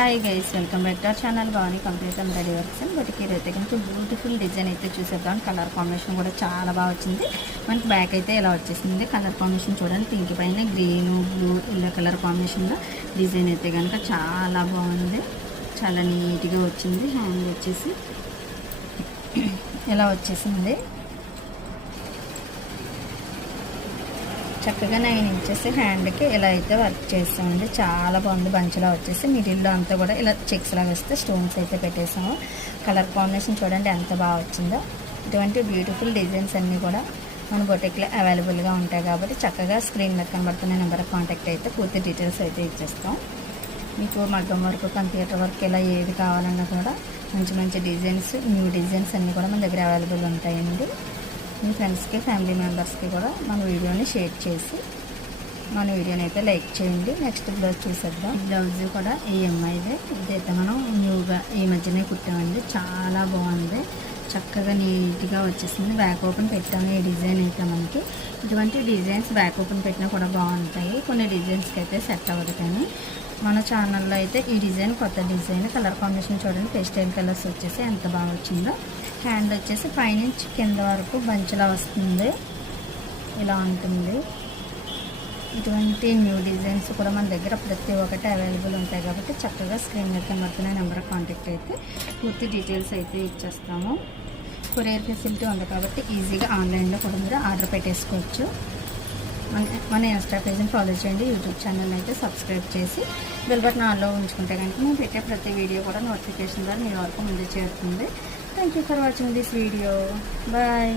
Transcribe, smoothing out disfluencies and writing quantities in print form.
Hi guys, welcome back to our channel Bhavani complete embroidery works and boutique అయితే కొంచెం beautiful design అయితే చూసేద్దాం. Colour combination కూడా చాలా బాగా వచ్చింది. మనకి బ్యాక్ అయితే ఇలా వచ్చేసింది. కలర్ కాంబినేషన్ చూడండి, పింక్ పైన గ్రీన్ బ్లూ ఎల్లో కలర్ కాంబినేషన్లో డిజైన్ అయితే కనుక చాలా బాగుంది. చాలా నీట్గా వచ్చింది. హ్యాండ్ వచ్చేసి ఇలా వచ్చేసింది. చక్కగా 9 ఇంచెస్ హ్యాండ్కి ఇలా అయితే వర్క్ చేస్తామండి. చాలా బాగుంది. బంచ్లా వచ్చేసి మిడిల్లో అంతా కూడా ఇలా చెక్స్ లాగా వస్తే స్టోన్స్ అయితే పెట్టేసాము. కలర్ కాంబినేషన్ చూడండి ఎంత బాగా వచ్చిందో. ఇటువంటి బ్యూటిఫుల్ డిజైన్స్ అన్నీ కూడా మన బొటిక్లో అవైలబుల్గా ఉంటాయి కాబట్టి చక్కగా స్క్రీన్ మీద కనబడుతున్న నెంబర్ కాంటాక్ట్ అయితే పూర్తి డీటెయిల్స్ అయితే ఇచ్చేస్తాం. మీకు మగ్గం వర్క్, కంప్యూటర్ వర్క్ ఇలా ఏది కావాలన్నా కూడా మంచి మంచి డిజైన్స్, న్యూ డిజైన్స్ అన్నీ కూడా మన దగ్గర అవైలబుల్ ఉంటాయండి. మీ ఫ్రెండ్స్కి, ఫ్యామిలీ మెంబర్స్కి కూడా మన వీడియోని షేర్ చేసి మన వీడియోని అయితే లైక్ చేయండి. నెక్స్ట్ బ్లౌజ్ చూసేద్దాం. బ్లౌజ్ కూడా ఈఎంఐదే. ఇదైతే మనం న్యూగా ఈ మధ్యనే కుట్టామండి. చాలా బాగుంది. చక్కగా నీట్గా వచ్చేసింది. బ్యాక్ ఓపెన్ పెట్టాము. ఈ డిజైన్ అయితే మనకి ఇటువంటి డిజైన్స్ బ్యాక్ ఓపెన్ పెట్టినా కూడా బాగుంటాయి. కొన్ని డిజైన్స్కి అయితే సెట్ అవ్వదు, కానీ మన ఛానల్లో అయితే ఈ డిజైన్ కొత్త డిజైన్. కలర్ కాంబినేషన్ చూడండి, పేస్టల్ కలర్స్ వచ్చేసి ఎంత బాగా వచ్చిందో. హ్యాండ్ వచ్చేసి పైనుంచి కింద వరకు బంచ్లా వస్తుంది. ఇలా ఉంటుంది. ఇటువంటి న్యూ డిజైన్స్ కూడా మన దగ్గర ప్రతి ఒక్కటి అవైలబుల్ ఉంటాయి కాబట్టి చక్కగా స్క్రీన్ మీద కనబడుతున్న నెంబర్ కాంటాక్ట్ అయితే పూర్తి డీటెయిల్స్ అయితే ఇచ్చేస్తాము. కొరియర్ ఫెసిలిటీ ఉంది కాబట్టి ఈజీగా ఆన్లైన్లో కూడా మీరు ఆర్డర్ పెట్టేసుకోవచ్చు. మన ఇన్స్టా పేజ్ని ఫాలో చేయండి. యూట్యూబ్ ఛానల్ అయితే సబ్స్క్రైబ్ చేసి బెల్ బటన్ ఆన్లో ఉంచుకుంటే కనుక మేము పెట్టే ప్రతి వీడియో కూడా నోటిఫికేషన్ ద్వారా మీ వరకు ముందు చేరుతుంది. Thank you for watching this video. Bye.